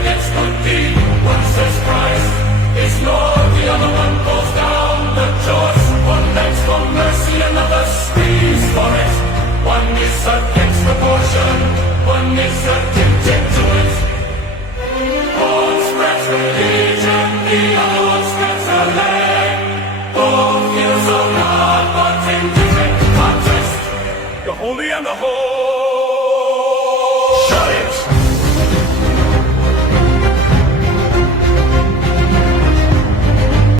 against good deed. One says Christ is Lord, the other one calls down the choice. One begs for mercy, another screams for it. One is against abortion, one is addicted to it. One spreads religion, the other one spreads a leg. Both feel so hard, but in different context. The holy and the whole.